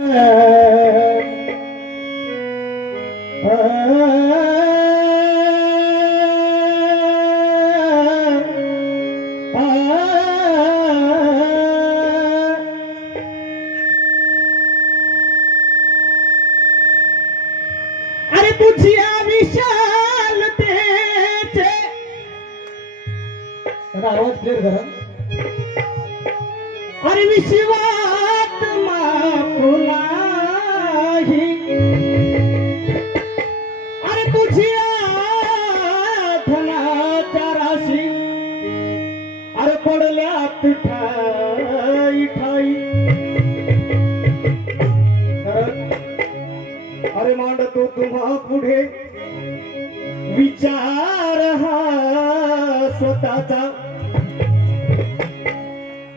अरे तुझ्या विशालतेचे आवाज क्लिअर करा. अरे विश्वात मापुलाही अरे तुझ्या धनाच्या राशी अरे पडल्यात ठाई ठाई. अरे मांडतो तुम्हा पुढे विचार हा स्वतःचा.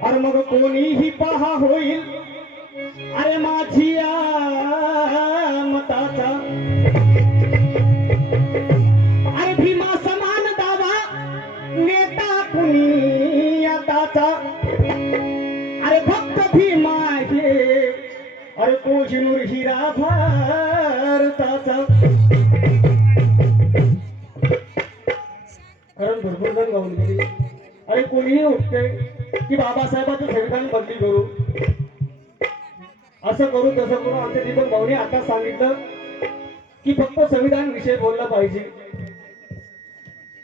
अरे मग कोणीही पहा होईल अरे माझी मताचा. अरे भीमा समान दावा नेता कुणी आताचा. अरे भक्त भीमा हे अरे कोहिनूर हिरा भारताचा. कारण भरपूर जण गाऊन गेले. अरे कोणीही उठते की बाबासाहेबांचं संविधान बदली करू, असं करू तसं करू. आमच्या दीपक भाऊने आता सांगितलं की फक्त संविधान विषय बोलला पाहिजे.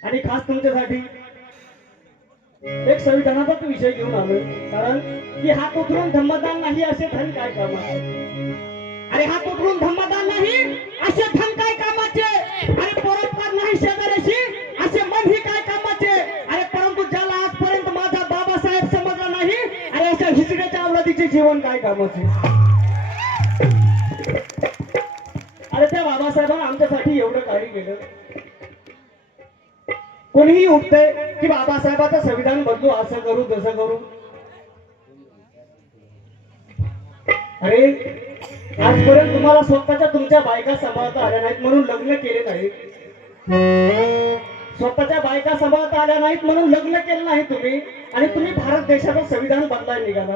आणि खास तुमच्यासाठी एक संविधानाचाच विषय घेऊन आलोय. कारण की हात उतरून धम्मदान नाही असे धन काय कामाचे. अरे हात उतरून धम्मदान नाही असे धन काय कामाचे. अरे परोपकार नाही शेजाऱ्याशी असे मन ही काय कामाचे. अरे परंतु ज्याला आजपर्यंत माझा बाबासाहेब समजला नाही अरे अशा हिसड्याच्या अवलादीचे जीवन काय कामाचे. अरे त्या बाबासाहेबांना आमच्यासाठी एवढं काही केलं. कोणीही उठतंय की बाबासाहेबांचं संविधान बदलू, असं करू तसं करू. अरे आजपर्यंत तुम्हाला स्वतःच्या तुमच्या बायका सांभाळता आल्या नाहीत म्हणून लग्न केले नाहीत. स्वतःच्या बायका सांभाळता आल्या नाहीत म्हणून लग्न केलं नाही तुम्ही. आणि तुम्ही भारत देशाचं संविधान बदलायला निघाला.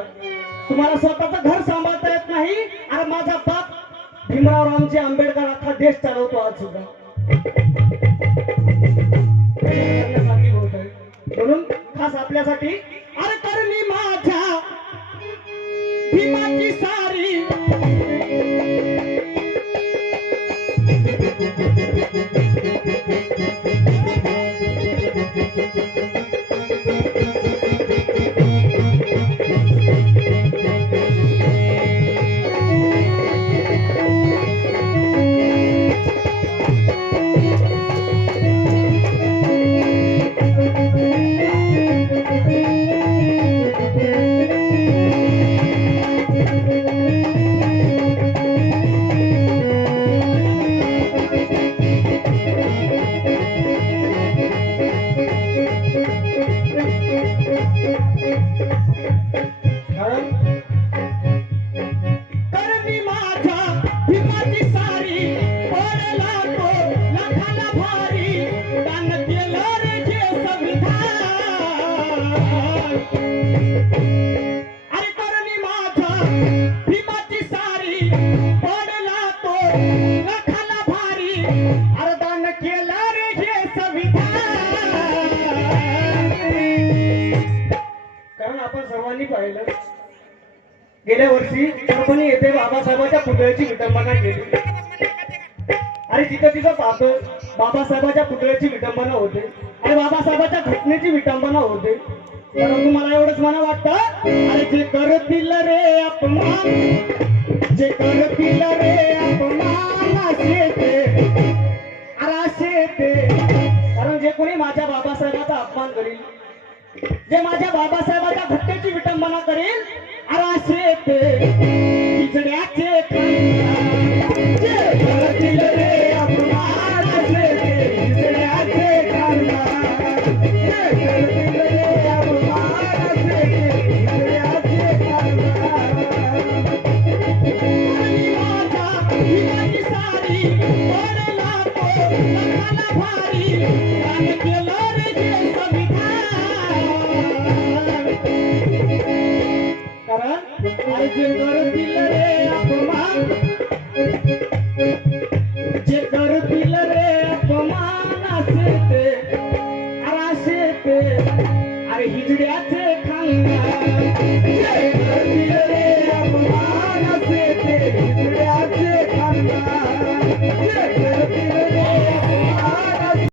तुम्हाला स्वतःचं घर सांभाळता येत नाही. अरे माझा बाप भीमराव रामजी आंबेडकर अख्खा देश चालवतो आज सुद्धा. म्हणून खास आपल्यासाठी अरे करणी माझ्या भीमाची सारी गेल्या वर्षी परभणी येथे बाबासाहेबांच्या पुतळ्याची विटंबना केली. आणि तिथं तिथं पाहतो बाबासाहेबांच्या पुतळ्याची विटंबना होते आणि बाबासाहेबांच्या घटनेची विटंबना होते. परंतु मला एवढंच मला वाटतं अरे जे करतील रे अपमान, जे करतील रे अपमान असे ते असे ते. कारण जे कोणी माझ्या बाबासाहेबांचा अपमान करील, जे माझ्या बाबासाहेबांच्या घटनेची विटंबना करेल असे ते हिजड्याचे जे करतील रे अपमान असे ते हिजड्याचे कारण अर्ज करतील रे अपमान खानदान जय करतील रे अपमान से तेरे